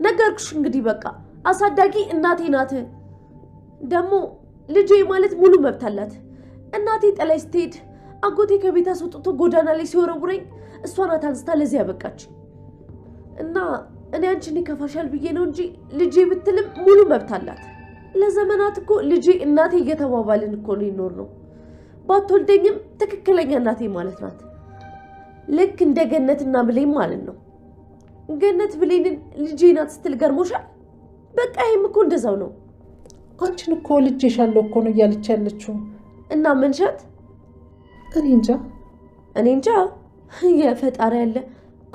ነገርኩሽ እንግዲህ በቃ አሳዳጊ እናቴ ናት ደግሞ ልጄ ማለት ሙሉ መብት አላት እናቴ ጠላይ ስትሄድ አጎቴ ከቤት አስወጥቶ ጎዳና ላይ ሲወረውረኝ እሷ ናት አንስታ ለዚህ ያበቃች እና እኔ አንቺን ይከፋሻል ብዬ ነው እንጂ ልጄ ብትልም ሙሉ መብት አላት ለዘመናት እኮ ልጄ እናቴ እየተባባልን እኮ ነው ይኖር ነው ባትወልደኝም ትክክለኛ እናቴ ማለት ናት ልክ እንደ ገነትና ብሌን ማለት ነው ገነት ብሌንን ልጄ ናት ስትል ገርሞሻል በቃ ይሄም እኮ እንደዛው ነው አንቺን እኮ ልጄሻለሁ እኮ ነው እያለች ያለችው እና ምንሻት እኔ እንጃ የፈጣሪ ያለ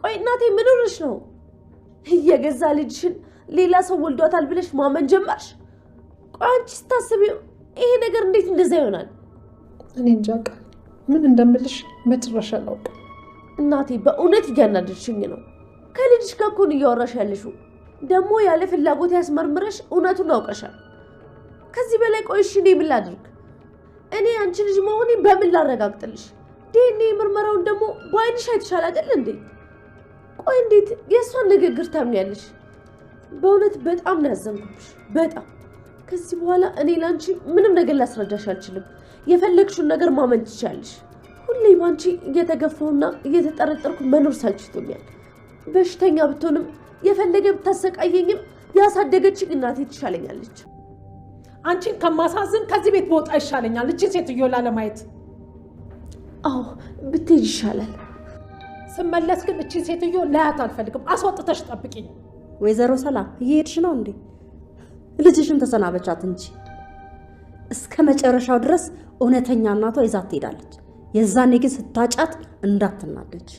ቆይ እናቴ ምን ሆነሽ ነው የገዛ ልጅሽን ሌላ ሰው ወልዷታል ብለሽ ማመን ጀመርሽ ቆይ አንቺ ስታስቢው ይሄ ነገር እንዴት እንደዛ ይሆናል እኔ እንጃ ምን እንደምልሽ በጭራሽ አላውቅም እናቴ በእውነት እያናደድሽኝ ነው ከልጅሽ ጋር እኮ ነው እያወራሽ ያለሽው ደግሞ ያለ ፍላጎት ያስመርምረሽ እውነቱን አውቀሻል ከዚህ በላይ ቆይሽ እኔ ምን ላድርግ እኔ አንቺ ልጅ መሆኔ በምን ላረጋግጥልሽ ዲኤንኤ ምርመራውን ደግሞ በአይንሽ አይተሻል አይደል እንዴ ቆይ እንዴት የእሷን ንግግር ታምኛለሽ በእውነት በጣም ነው ያዘንኩብሽ በጣም ከዚህ በኋላ እኔ ላንቺ ምንም ነገር ላስረዳሽ አልችልም የፈለግሽውን ነገር ማመን ትችያለሽ ሁሌ ባንቺ እየተገፋውና እየተጠረጠርኩ መኖር ሳልችቶኛል በሽተኛ ብትሆንም የፈለገ ብታሰቃየኝም ያሳደገችኝ እናቴ ትሻለኛለች አንቺን ከማሳዝን ከዚህ ቤት በወጣ ይሻለኛል እቺ ሴትዮ ላለማየት አዎ ብትሄጂ ይሻላል ስመለስ ግን እቺ ሴትዮ ላያት አልፈልግም አስወጥተሽ ጠብቂኝ ወይዘሮ ሰላም እየሄድሽ ነው እንዴ ልጅሽን ተሰናበቻት እንጂ እስከ መጨረሻው ድረስ እውነተኛ እናቷ ይዛት ትሄዳለች የዛኔ ግን ስታጫት እንዳትናደጅ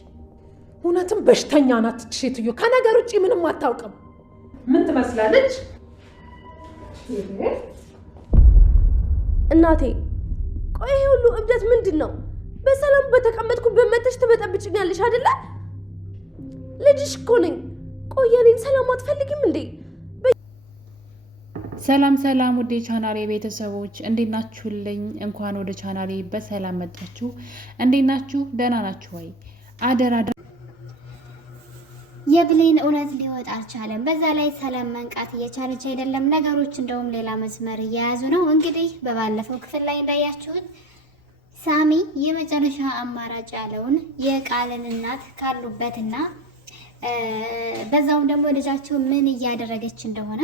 እውነትም በሽተኛ ናት እቺ ሴትዮ ከነገር ውጪ ምንም አታውቅም ምን ትመስላለች እናቴ ቆይ ሁሉ እብደት ምንድነው በሰላም በተቀመጥኩ በመተሽ ትበጠብጭኛለሽ አይደለ ልጅሽ እኮ ነኝ ቆይ የኔን ሰላም አትፈልጊም እንዴ ሰላም ወደ ቻናሌ ቤተሰቦች እንዴት ናችሁልኝ እንኳን ወደ ቻናሌ በሰላም መጣችሁ እንዴት ናችሁ ደህና ናችሁ ወይ አደራ የብሌን እውነት ሊወጣ አልቻለም በዛ ላይ ሰላም መንቃት እየቻለች አይደለም ነገሮች እንደውም ሌላ መስመር እየያዙ ነው እንግዲህ በባለፈው ክፍል ላይ እንዳያችሁት ሳሚ የመጨረሻ አማራጭ ያለውን የቃልን እናት ካሉበትና በዛውም ደግሞ ልጃቸው ምን እያደረገች እንደሆነ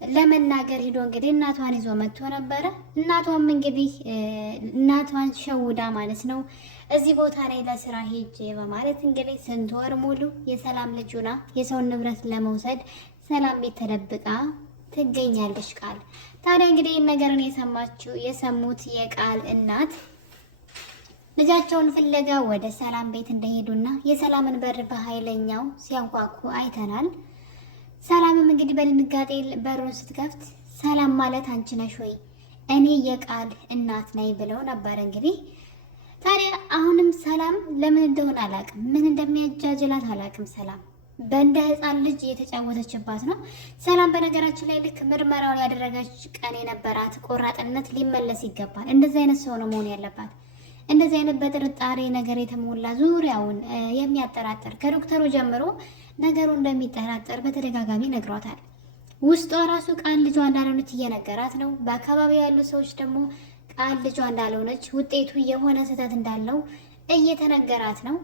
ለመናገር ሄዶ እንግዲህ እናቷን ይዞ መጥቶ ነበረ እናቷም እንግዲህ እናቷን ሸውዳ ማለት ነው እዚህ ቦታ ላይ ለስራ ሄጄ በማለት እንግዲህ ስንት ወር ሙሉ የሰላም ልጁና የሰውን ንብረት ለመውሰድ ሰላም ቤት ተደብቃ ትገኛለች ቃል ታዲያ እንግዲህ ነገርን የሰሙት የቃል እናት ልጃቸውን ፍለጋ ወደ ሰላም ቤት እንደሄዱና የሰላምን በር በኃይለኛው ሲያንኳኩ አይተናል ሰላምም እንግዲህ በድንጋጤ በሩን ስትከፍት ሰላም ማለት አንቺ ነሽ ወይ እኔ የቃል እናት ነኝ ብለው ነበር እንግዲህ ታዲያ አሁንም ሰላም ለምን እንደሆነ አላቅም ምን እንደሚያጃጅላት አላቅም ሰላም በእንደ ህፃን ልጅ እየተጫወተችባት ነው ሰላም በነገራችን ላይ ልክ ምርመራውን ያደረገች ቀን የነበራት ቆራጥነት ሊመለስ ይገባል እንደዚህ አይነት ሰው ነው መሆን ያለባት እንደዚህ አይነት በጥርጣሬ ነገር የተሞላ ዙሪያውን የሚያጠራጥር ከዶክተሩ ጀምሮ ነገሩ እንደሚጠራጠር በተደጋጋሚ ነግሯታል ውስጧ ራሱ ቃል ልጇ እንዳልሆነች እየነገራት ነው በአካባቢው ያሉ ሰዎች ደግሞ ቃል ልጇ እንዳልሆነች ውጤቱ የሆነ ስህተት እንዳለው እየተነገራት ነው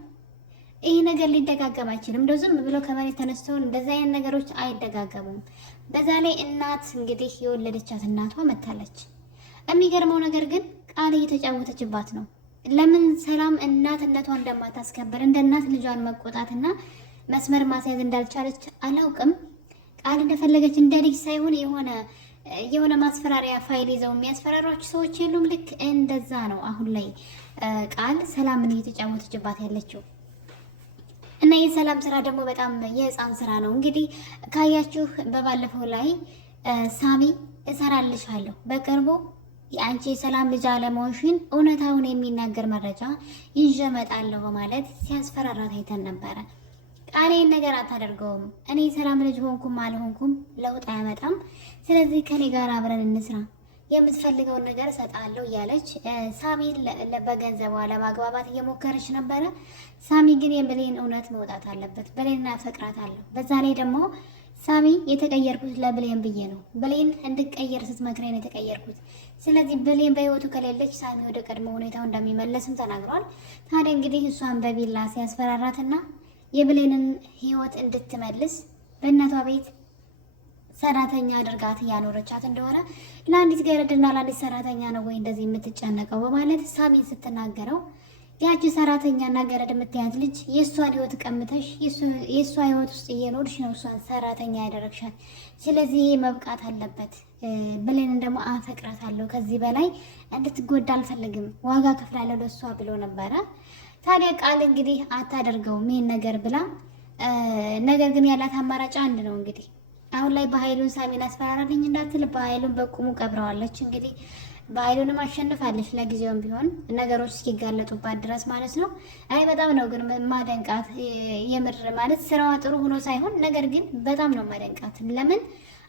ይሄ ነገር ሊደጋገም አይችልም እንደው ዝም ብሎ ከመሬት ተነስተው እንደዚህ አይነት ነገሮች አይደጋገሙም በዛ ላይ እናት እንግዲህ የወለደቻት እናቷ መታለች የሚገርመው ነገር ግን ቃል እየተጫወተችባት ነው ለምን ሰላም እናትነቷን እንደማታስከበር እንደ እናት ልጇን መቆጣትና መስመር ማስያዝ እንዳልቻለች አላውቅም ቃል እንደፈለገች እንደ ልጅ ሳይሆን የሆነ ማስፈራሪያ ፋይል ይዘው የሚያስፈራሯቸው ሰዎች የሉም ልክ እንደዛ ነው አሁን ላይ ቃል ሰላምን እየተጫወተችባት ያለችው እና የሰላም ስራ ደግሞ በጣም የህፃን ስራ ነው እንግዲህ ካያችሁ በባለፈው ላይ ሳሚ እሰራልሻለሁ በቅርቡ የአንቺ ሰላም ልጅ አለመሆንሽን እውነታውን የሚናገር መረጃ ይዤ እመጣለሁ ማለት ሲያስፈራራት አይተን ነበረ ቃሌን ነገር አታደርገውም እኔ ሰላም ልጅ ሆንኩም አልሆንኩም ለውጥ አያመጣም ስለዚህ ከኔ ጋር አብረን እንስራ የምትፈልገውን ነገር እሰጣለሁ እያለች ሳሚን በገንዘቧ ለማግባባት እየሞከረች ነበረ ሳሚ ግን የብሌን እውነት መውጣት አለበት ብሌንና ፈቅራታለሁ በዛ ላይ ደግሞ ሳሚ የተቀየርኩት ለብሌን ብዬ ነው። ብሌን እንድቀየር ስትመክረኝ ነው የተቀየርኩት። ስለዚህ ብሌን በህይወቱ ከሌለች ሳሚ ወደ ቀድሞ ሁኔታው እንደሚመለስም ተናግሯል። ታዲያ እንግዲህ እሷን በቢላ ሲያስፈራራትና የብሌንን ህይወት እንድትመልስ በእናቷ ቤት ሰራተኛ አድርጋት እያኖረቻት እንደሆነ ለአንዲት ገረድና ለአንዲት ሰራተኛ ነው ወይ እንደዚህ የምትጨነቀው በማለት ሳሚን ስትናገረው ያቺ ሰራተኛና ገረድ የምትያት ልጅ የእሷን ህይወት ቀምተሽ የእሷ ህይወት ውስጥ እየኖርሽ ነው እሷን ሰራተኛ ያደረግሻት። ስለዚህ ይሄ መብቃት አለበት። ብሌንን ደግሞ አፈቅራታለሁ፣ ከዚህ በላይ እንድትጎዳ አልፈልግም፣ ዋጋ ከፍላለሁ ለእሷ ብሎ ነበረ። ታዲያ ቃል እንግዲህ አታደርገውም ይህን ነገር ብላ፣ ነገር ግን ያላት አማራጭ አንድ ነው። እንግዲህ አሁን ላይ በኃይሉን ሳሚን አስፈራራልኝ እንዳትል በኃይሉን በቁሙ ቀብረዋለች። እንግዲህ በኃይሉንም አሸንፋለች፣ ለጊዜውም ቢሆን ነገሮች እስኪጋለጡባት ድረስ ማለት ነው። አይ በጣም ነው ግን ማደንቃት፣ የምር ማለት ስራዋ ጥሩ ሆኖ ሳይሆን ነገር ግን በጣም ነው ማደንቃት። ለምን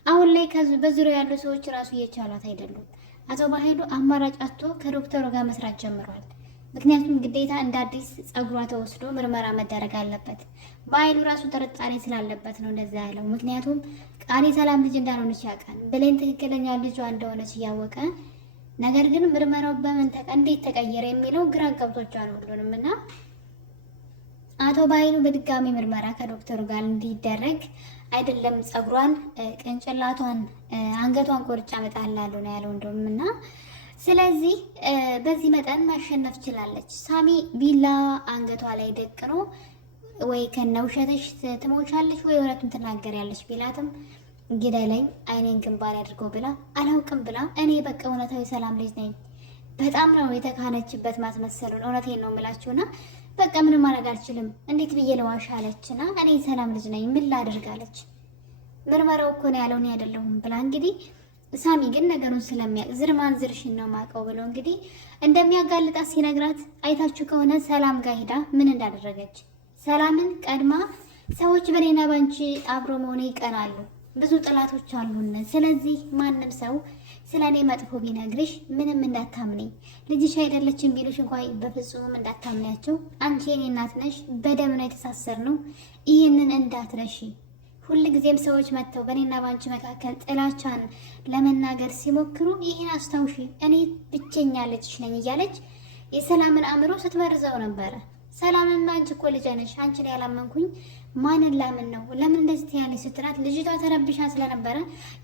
አሁን ላይ በዙሪያው ያሉ ሰዎች ራሱ እየቻሏት አይደሉም። አቶ በኃይሉ አማራጭ አጥቶ ከዶክተሩ ጋር መስራት ጀምሯል። ምክንያቱም ግዴታ እንደ አዲስ ጸጉሯ ተወስዶ ምርመራ መደረግ አለበት። በኃይሉ ራሱ ጥርጣሬ ስላለበት ነው እንደዛ ያለው። ምክንያቱም ቃል ሰላም ልጅ እንዳልሆነች ያውቃል። ብሌን ትክክለኛ ልጇ እንደሆነች እያወቀ ነገር ግን ምርመራው እንዴት ተቀየረ የሚለው ግራ ገብቶቿል ሁሉንም። እና አቶ በኃይሉ በድጋሚ ምርመራ ከዶክተሩ ጋር እንዲደረግ አይደለም ጸጉሯን፣ ቅንጭላቷን፣ አንገቷን ቆርጬ አመጣልሃለሁ ነው ያለው እንደውም። እና ስለዚህ በዚህ መጠን ማሸነፍ ችላለች። ሳሚ ቢላ አንገቷ ላይ ደቅኖ ወይ ከነውሸተሽ ትሞቻለች ወይ እውነቱን ትናገሪያለች ቢላትም ግደለኝ አይኔን ግንባር አድርገው ብላ አላውቅም ብላ እኔ በቃ እውነታዊ ሰላም ልጅ ነኝ። በጣም ነው የተካነችበት ማስመሰሉን። እውነቴን ነው የምላችሁና በቃ ምንም ማድረግ አልችልም፣ እንዴት ብዬ ለዋሽ አለችና እኔ ሰላም ልጅ ነኝ ምን ላደርጋለች። ምርመራው እኮ ነው ያለውን አይደለሁም ብላ እንግዲህ ሳሚ ግን ነገሩን ስለሚያውቅ ዝርማን ዝርሽን ነው ማውቀው ብሎ እንግዲህ እንደሚያጋልጣት ሲነግራት አይታችሁ ከሆነ ሰላም ጋር ሄዳ ምን እንዳደረገች ሰላምን ቀድማ ሰዎች በኔና ባንቺ አብሮ መሆኔ ይቀናሉ፣ ብዙ ጥላቶች አሉን። ስለዚህ ማንም ሰው ስለ እኔ መጥፎ ቢነግርሽ ምንም እንዳታምኔ፣ ልጅሽ አይደለችም ቢሉሽ እንኳን በፍጹም እንዳታምኔያቸው። አንቺ የኔ እናት ነሽ፣ በደም ነው የተሳሰርነው፣ ይህንን እንዳትረሺ። ሁልጊዜም ሰዎች መጥተው በእኔና ባንቺ መካከል ጥላቻን ለመናገር ሲሞክሩ ይህን አስታውሺ፣ እኔ ብቸኛ ልጅሽ ነኝ እያለች የሰላምን አእምሮ ስትበርዘው ነበረ። ሰላምና አንቺ እኮ ልጅ ነሽ፣ አንቺን ያላመንኩኝ ማንን ላምን ነው? ለምን እንደዚህ ትያለሽ ስትላት ልጅቷ ተረብሻ ስለነበረ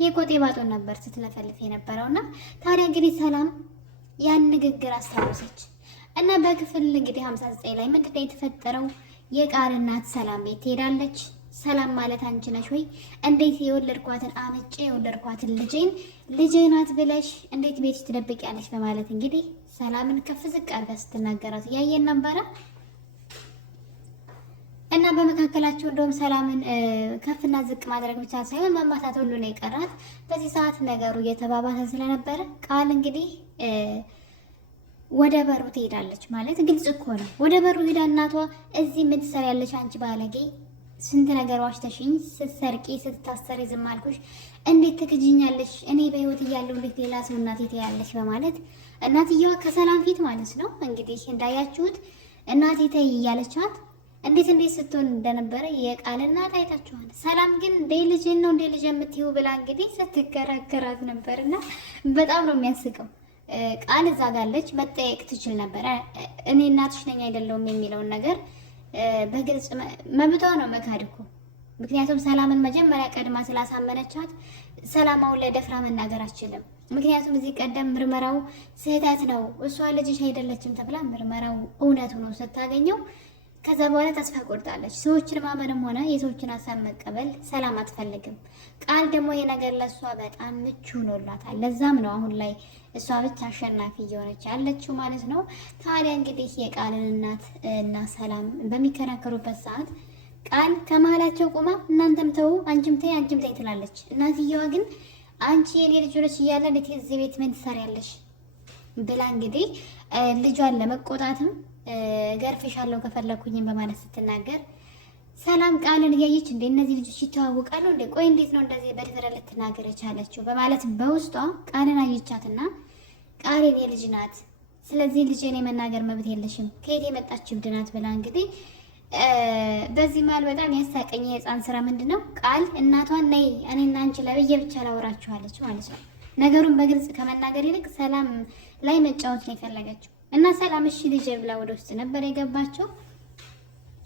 የቆጤ ባጡን ነበር ስትለፈልፍ የነበረውና ታዲያ እንግዲህ ሰላም ያን ንግግር አስታወሰች እና በክፍል እንግዲህ 59 ላይ ምንድነው የተፈጠረው? የቃል እናት ሰላም ቤት ትሄዳለች። ሰላም ማለት አንቺ ነሽ ወይ? እንዴት የወለድኳትን አመጬ የወለድኳትን ልጄ ናት ብለሽ እንዴት ቤትሽ ትደብቂያለሽ? በማለት እንግዲህ ሰላምን ከፍ ዝቅ አድርጋ ስትናገራት እያየን ነበረ። እና በመካከላቸው እንደውም ሰላምን ከፍና ዝቅ ማድረግ ብቻ ሳይሆን መማታት ሁሉ ነው የቀራት። በዚህ ሰዓት ነገሩ እየተባባሰ ስለነበረ ቃል እንግዲህ ወደ በሩ ትሄዳለች። ማለት ግልጽ እኮ ነው። ወደ በሩ ሄዳ እናቷ እዚህ ምን ትሰሪያለሽ አንቺ ባለጌ፣ ስንት ነገር ዋሽተሽኝ፣ ስትሰርቂ ስትታሰሪ ዝም አልኩሽ፣ እንዴት ትክጂኛለሽ? እኔ በህይወት እያለሁ እንዴት ሌላ ሰው እናቴ ትያለሽ? በማለት እናትየዋ ከሰላም ፊት ማለት ነው እንግዲህ እንዳያችሁት እናቴ ተይ እያለቻት እንዴት ስትሆን እንደነበረ የቃል እናት አይታችኋል። ሰላም ግን እንደ ልጅን ነው እንደ ልጅ የምትይው ብላ እንግዲህ ስትከራከራት ነበርና በጣም ነው የሚያስቀው። ቃል እዛ ጋለች መጠየቅ ትችል ነበረ። እኔ እናትሽ ነኝ አይደለሁም የሚለውን ነገር በግልጽ መብቷ ነው መካድ እኮ። ምክንያቱም ሰላምን መጀመሪያ ቀድማ ስላሳመነቻት ሰላም አሁን ላይ ደፍራ መናገር አትችልም። ምክንያቱም እዚህ ቀደም ምርመራው ስህተት ነው እሷ ልጅሽ አይደለችም ተብላ ምርመራው እውነት ሆኖ ስታገኘው ከዛ በኋላ ተስፋ ቆርጣለች። ሰዎችን ማመንም ሆነ የሰዎችን ሀሳብ መቀበል ሰላም አትፈልግም። ቃል ደግሞ ይሄ ነገር ለእሷ በጣም ምቹ ሆኖላታል። ለዛም ነው አሁን ላይ እሷ ብቻ አሸናፊ እየሆነች ያለችው ማለት ነው። ታዲያ እንግዲህ የቃልን እናት እና ሰላም በሚከራከሩበት ሰዓት ቃል ከመሀላቸው ቆማ እናንተም ተው፣ አንቺም ተይ፣ አንቺም ተይ ትላለች። እናትየዋ ግን አንቺ የኔ ልጅ ሆነች እያለ እንዴት እዚህ ቤት ምን ትሰሪያለሽ ብላ እንግዲህ ልጇን ለመቆጣትም ገርፍሻለሁ ከፈለኩኝም በማለት ስትናገር ሰላም ቃልን እያየች እንዴ እነዚህ ልጆች ይተዋወቃሉ እንዴ? ቆይ እንዴት ነው እንደዚህ በድፍረት ልትናገር የቻለችው? በማለት በውስጧ ቃልን አየቻትና ቃልን የልጅ ናት፣ ስለዚህ ልጅን የመናገር መብት የለሽም፣ ከየት የመጣች እብድ ናት ብላ እንግዲህ በዚህ መሀል በጣም ያሳቀኝ የህፃን ስራ ምንድን ነው? ቃል እናቷን ነይ እኔና አንቺ ለብዬ ብቻ ላወራችኋለች ማለት ነው። ነገሩን በግልጽ ከመናገር ይልቅ ሰላም ላይ መጫወት ነው የፈለገችው እና ሰላም እሺ ልጄ ብላ ወደ ውስጥ ነበር የገባችው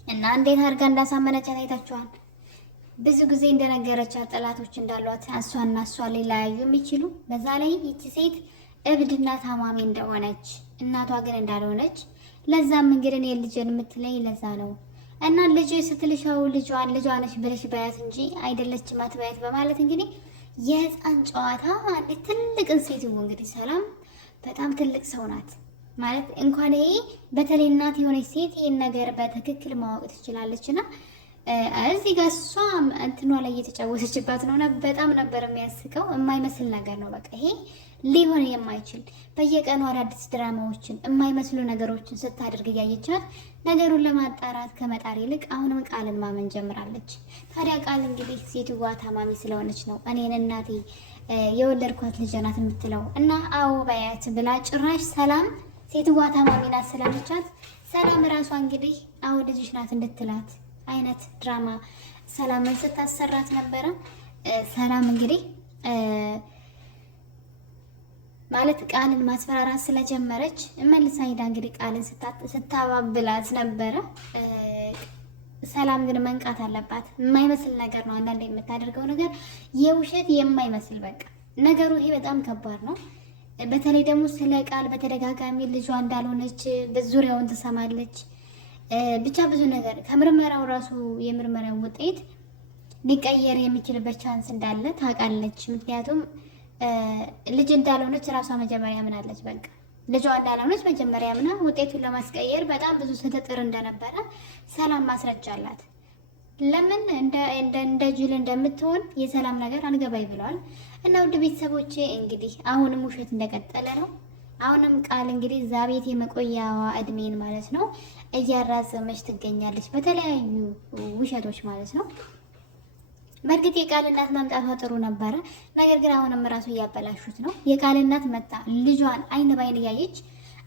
እና እንዴት አድርጋ እንዳሳመነቻት አይታችኋል። ብዙ ጊዜ እንደነገረቻት ጠላቶች እንዳሏት እሷና እሷ ሊለያዩ የሚችሉ በዛ ላይ ይቺ ሴት እብድና ታማሚ እንደሆነች እናቷ ግን እንዳልሆነች ለዛም እንግዲህ የልጅን የምትለኝ ለዛ ነው እና ልጅ ስትልሻው ልጇ ነች ብለሽ በያት እንጂ አይደለችም አትበያት በማለት እንግዲህ የህፃን ጨዋታ ትልቅን ሴት እንግዲህ ሰላም በጣም ትልቅ ሰው ናት ማለት እንኳን ይሄ በተለይ እናት የሆነች ሴት ይህን ነገር በትክክል ማወቅ ትችላለች እና እዚህ ጋር እሷ እንትኗ ላይ እየተጫወተችባት ነው እና በጣም ነበር የሚያስቀው። የማይመስል ነገር ነው በቃ ይሄ ሊሆን የማይችል በየቀኑ አዳዲስ ድራማዎችን የማይመስሉ ነገሮችን ስታደርግ እያየቻት ነገሩን ለማጣራት ከመጣር ይልቅ አሁንም ቃልን ማመን ጀምራለች። ታዲያ ቃል እንግዲህ ሴትዋ ታማሚ ስለሆነች ነው እኔን እናቴ የወለድኳት ልጅ ናት የምትለው እና አዎ በያት ብላ ጭራሽ ሰላም ሴትዋ ታማሚ ናት ስላለቻት ሰላም ራሷ እንግዲህ አዎ ልጅሽ ናት እንድትላት አይነት ድራማ ሰላምን ስታሰራት ነበረ። ሰላም እንግዲህ ማለት ቃልን ማስፈራራት ስለጀመረች መልሳ ሄዳ እንግዲህ ቃልን ስታባብላት ነበረ። ሰላም ግን መንቃት አለባት። የማይመስል ነገር ነው አንዳንዴ የምታደርገው ነገር የውሸት የማይመስል በቃ ነገሩ ይሄ በጣም ከባድ ነው። በተለይ ደግሞ ስለ ቃል በተደጋጋሚ ልጇ እንዳልሆነች በዙሪያውን ትሰማለች። ብቻ ብዙ ነገር ከምርመራው ራሱ የምርመራው ውጤት ሊቀየር የሚችልበት ቻንስ እንዳለ ታውቃለች። ምክንያቱም ልጅ እንዳልሆነች ራሷ መጀመሪያ ምናለች። በቃ ልጇ እንዳልሆነች መጀመሪያ ምና ውጤቱን ለማስቀየር በጣም ብዙ ስትጥር እንደነበረ ሰላም ማስረጃ አላት። ለምን እንደ ጅል እንደምትሆን የሰላም ነገር አልገባኝ ብለዋል። እና ውድ ቤተሰቦቼ እንግዲህ አሁንም ውሸት እንደቀጠለ ነው። አሁንም ቃል እንግዲህ እዛ ቤት የመቆያዋ እድሜን ማለት ነው እያራዘመች ትገኛለች በተለያዩ ውሸቶች ማለት ነው። በእርግጥ የቃል እናት መምጣቷ ጥሩ ነበረ። ነገር ግን አሁንም ራሱ እያበላሹት ነው። የቃል እናት መጣ ልጇን አይን ባይን እያየች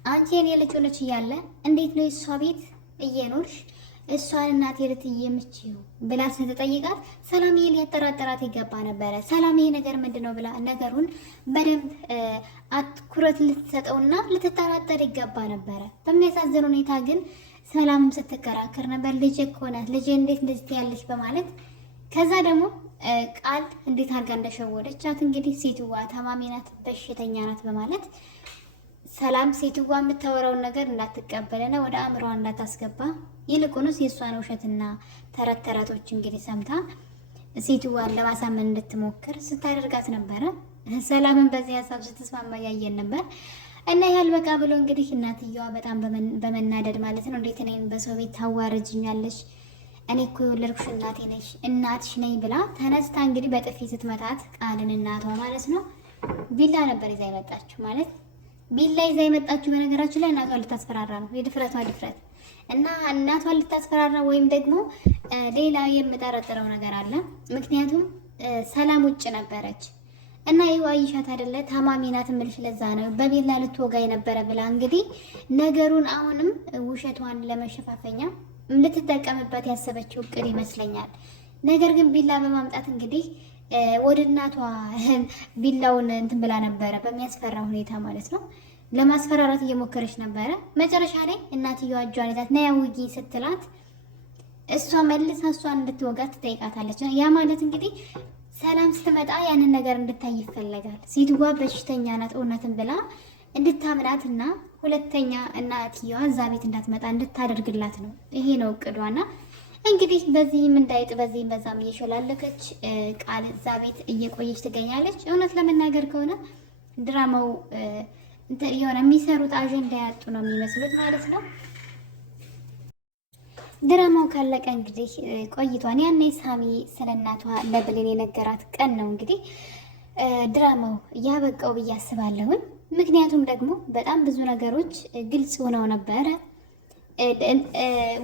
አንቺ የኔ ልጅ ሆነች እያለ እንዴት ነው የእሷ ቤት እየኖርሽ እሷን እናቴ ልትይ የምችው ብላ ስትጠይቃት ሰላም ይሄ ሊያጠራጥራት ይገባ ነበረ። ሰላም ይሄ ነገር ምንድን ነው ብላ ነገሩን በደንብ አትኩረት ልትሰጠውና ልትጠራጠር ይገባ ነበረ። በሚያሳዝን ሁኔታ ግን ሰላም ስትከራከር ነበር። ልጅ እኮ ናት ልጅ እንዴት እንደዚህ ያለች በማለት ከዛ ደግሞ ቃል እንዴት አድርጋ እንደሸወደቻት እንግዲህ ሴትዋ ታማሚ ናት በሽተኛ ናት በማለት ሰላም ሴትዋ የምታወራውን ነገር እንዳትቀበልና ወደ አእምሮዋ እንዳታስገባ ይልቁንስ የእሷን ውሸትና ተረት ተረቶች እንግዲህ ሰምታ ሴትዋን ለማሳመን እንድትሞክር ስታደርጋት ነበረ። ሰላምን በዚህ ሀሳብ ስትስማማ ያየን ነበር እና ያህል በቃ ብሎ እንግዲህ እናትየዋ በጣም በመናደድ ማለት ነው እንዴት እኔን በሰው ቤት ታዋርጅኛለሽ? እኔ እኮ የወለድኩሽ እናቴ ነሽ እናትሽ ነኝ ብላ ተነስታ እንግዲህ በጥፊ ስትመታት ቃልን እናቷ ማለት ነው ቢላ ነበር ይዛ የመጣችው ማለት ቢላ ይዛ የመጣችው በነገራችን ላይ እናቷን ልታስፈራራ ነው። የድፍረቷ ድፍረት እና እናቷን ልታስፈራራ ወይም ደግሞ ሌላ የምጠረጥረው ነገር አለ። ምክንያቱም ሰላም ውጭ ነበረች እና ይኸው አይሻት አይደለ ታማሚ ናት እምልሽ ለዛ ነው በቢላ ልትወጋ የነበረ ብላ እንግዲህ ነገሩን አሁንም ውሸቷን ለመሸፋፈኛ ልትጠቀምበት ያሰበችው እቅድ ይመስለኛል። ነገር ግን ቢላ በማምጣት እንግዲህ ወደ እናቷ ቢላውን እንትን ብላ ነበረ በሚያስፈራ ሁኔታ ማለት ነው። ለማስፈራራት እየሞከረች ነበረ። መጨረሻ ላይ እናትየዋ እጇን ይዛት ነይ ውጊ ስትላት እሷ መልሳ እሷን እንድትወጋት ትጠይቃታለች። ያ ማለት እንግዲህ ሰላም ስትመጣ ያንን ነገር እንድታይ ይፈለጋል። ሴትዋ በሽተኛ ናት እውነትን ብላ እንድታምናትና ሁለተኛ እናትየዋ እዛ ቤት እንዳትመጣ እንድታደርግላት ነው። ይሄ ነው እቅዷና እንግዲህ በዚህም እንዳይጥ በዚህም በዛም እየሸላለከች ቃል እዛ ቤት እየቆየች ትገኛለች። እውነት ለመናገር ከሆነ ድራማው የሆነ የሚሰሩት አጀንዳ ያጡ ነው የሚመስሉት ማለት ነው። ድራማው ካለቀ እንግዲህ ቆይቷን ያኔ ሳሚ ስለ እናቷ ለብሌን የነገራት ቀን ነው እንግዲህ ድራማው ያበቃው ብዬ አስባለሁኝ። ምክንያቱም ደግሞ በጣም ብዙ ነገሮች ግልጽ ሆነው ነበረ።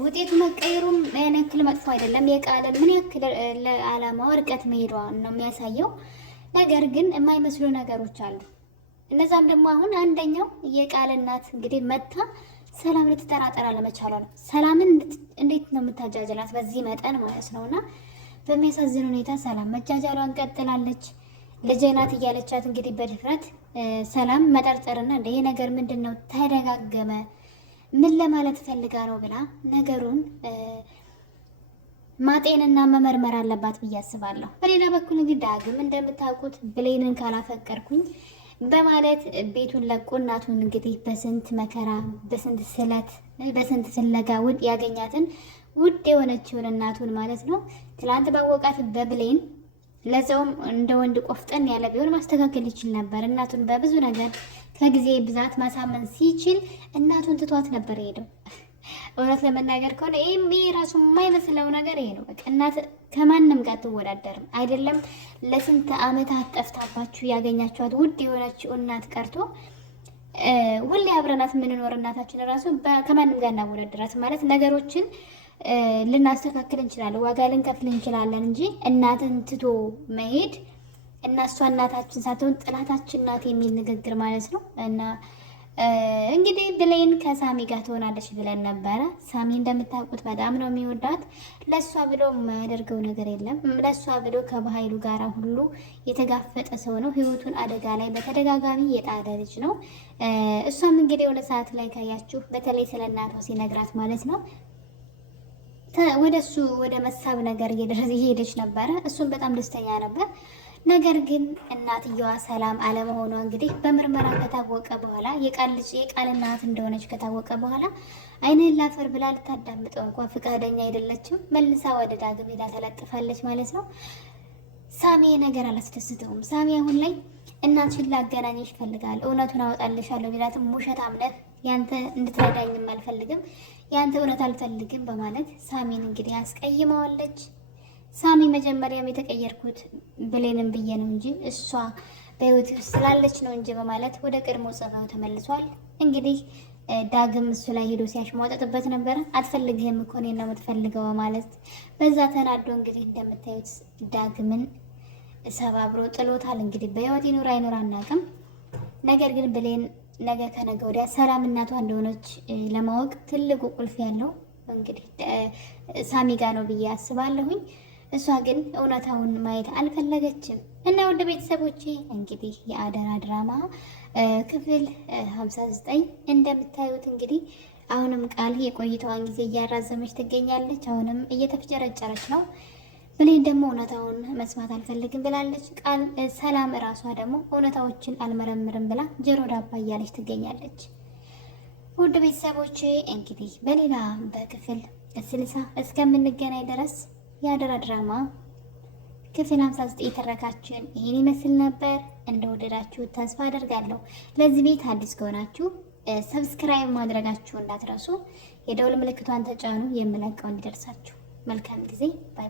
ውጤቱ መቀየሩም ያን ያክል መጥፎ አይደለም። የቃልን ምን ያክል ለዓላማው ርቀት መሄዷ ነው የሚያሳየው። ነገር ግን የማይመስሉ ነገሮች አሉ። እነዛም ደግሞ አሁን አንደኛው የቃል እናት እንግዲህ መታ ሰላም ልትጠራጠር አለመቻሏ ነው። ሰላምን እንዴት ነው የምታጃጅላት በዚህ መጠን ማለት ነውና በሚያሳዝን ሁኔታ ሰላም መጃጃሏን ቀጥላለች። ልጄ ናት እያለቻት እንግዲህ በድፍረት ሰላም መጠርጠርና እንደ ይሄ ነገር ምንድን ነው ተደጋገመ፣ ምን ለማለት ፈልጋ ነው ብላ ነገሩን ማጤንና መመርመር አለባት ብዬ አስባለሁ። በሌላ በኩል እንግዲህ ዳግም እንደምታውቁት ብሌንን ካላፈቀርኩኝ በማለት ቤቱን ለቆ እናቱን እንግዲህ በስንት መከራ በስንት ስለት በስንት ፍለጋ ውድ ያገኛትን ውድ የሆነችውን እናቱን ማለት ነው ትላንት ባወቃት በብሌን ለዛውም እንደ ወንድ ቆፍጠን ያለ ቢሆን ማስተካከል ይችል ነበር። እናቱን በብዙ ነገር ከጊዜ ብዛት ማሳመን ሲችል እናቱን ትቷት ነበር ሄደው። እውነት ለመናገር ከሆነ ይሄም ራሱ የማይመስለው ነገር ይሄ ነው። በቃ እናት ከማንም ጋር አትወዳደርም። አይደለም ለስንት ዓመታት ጠፍታባችሁ ያገኛችኋት ውድ የሆነችው እናት ቀርቶ ሁሌ አብረናት የምንኖር እናታችን ራሱ ከማንም ጋር እናወዳደራት ማለት ነገሮችን ልናስተካክል እንችላለን፣ ዋጋ ልንከፍል እንችላለን እንጂ እናትን ትቶ መሄድ እና እሷ እናታችን ሳትሆን ጥላታችን ናት የሚል ንግግር ማለት ነው። እና እንግዲህ ብሌን ከሳሚ ጋር ትሆናለች ብለን ነበረ። ሳሚ እንደምታውቁት በጣም ነው የሚወዳት። ለእሷ ብሎ የማያደርገው ነገር የለም። ለእሷ ብሎ ከባህሉ ጋር ሁሉ የተጋፈጠ ሰው ነው። ህይወቱን አደጋ ላይ በተደጋጋሚ የጣለ ልጅ ነው። እሷም እንግዲህ የሆነ ሰዓት ላይ ካያችሁ በተለይ ስለ እናቷ ሲነግራት ማለት ነው ወደ እሱ ወደ መሳብ ነገር እየሄደች ነበረ። እሱም በጣም ደስተኛ ነበር። ነገር ግን እናትየዋ ሰላም አለመሆኗ እንግዲህ በምርመራ ከታወቀ በኋላ የቃል እናት እንደሆነች ከታወቀ በኋላ አይንህን ላፈር ብላ ልታዳምጠው እንኳ ፈቃደኛ አይደለችም። መልሳ ወደ ዳግም ሄዳ ተለጥፋለች ማለት ነው። ሳሚ ነገር አላስደስተውም። ሳሚ አሁን ላይ እናትሽን ላገናኝሽ ይፈልጋል፣ እውነቱን አወጣልሻለሁ ቢላትም ውሸታም ነህ፣ ያንተ እንድትረዳኝም አልፈልግም፣ ያንተ እውነት አልፈልግም በማለት ሳሚን እንግዲህ አስቀይመዋለች። ሳሚ መጀመሪያም የተቀየርኩት ብሌንን ብዬ ነው እንጂ እሷ በህይወት ውስጥ ስላለች ነው እንጂ በማለት ወደ ቀድሞ ጸባዩ ተመልሷል። እንግዲህ ዳግም እሱ ላይ ሄዶ ሲያሽሟጠጥበት ነበረ። አትፈልግህም እኮ እኔን ነው የምትፈልገው በማለት በዛ ተናዶ እንግዲህ እንደምታዩት ዳግምን ሰባብሮ ጥሎታል። እንግዲህ በህይወት ይኑር አይኑር አናውቅም። ነገር ግን ብሌን ነገ ከነገ ወዲያ ሰላም እናቷ እንደሆነች ለማወቅ ትልቁ ቁልፍ ያለው እንግዲህ ሳሚ ጋር ነው ብዬ አስባለሁኝ። እሷ ግን እውነታውን ማየት አልፈለገችም። እና ወደ ቤተሰቦቼ እንግዲህ የአደራ ድራማ ክፍል 59 እንደምታዩት እንግዲህ አሁንም ቃል የቆይታዋን ጊዜ እያራዘመች ትገኛለች። አሁንም እየተፍጨረጨረች ነው። ብሌን ደግሞ እውነታውን መስማት አልፈልግም ብላለች። ቃል ሰላም እራሷ ደግሞ እውነታዎችን አልመረምርም ብላ ጆሮ ዳባ እያለች ትገኛለች። ውድ ቤተሰቦቼ እንግዲህ በሌላ በክፍል 60 እስከምንገናኝ ድረስ የአደራ ድራማ ክፍል 59 የተረካችን ይህን ይመስል ነበር። እንደወደዳችሁ ተስፋ አደርጋለሁ። ለዚህ ቤት አዲስ ከሆናችሁ ሰብስክራይብ ማድረጋችሁ እንዳትረሱ፣ የደውል ምልክቷን ተጫኑ፣ የምለቀው እንዲደርሳችሁ። መልካም ጊዜ። ባይ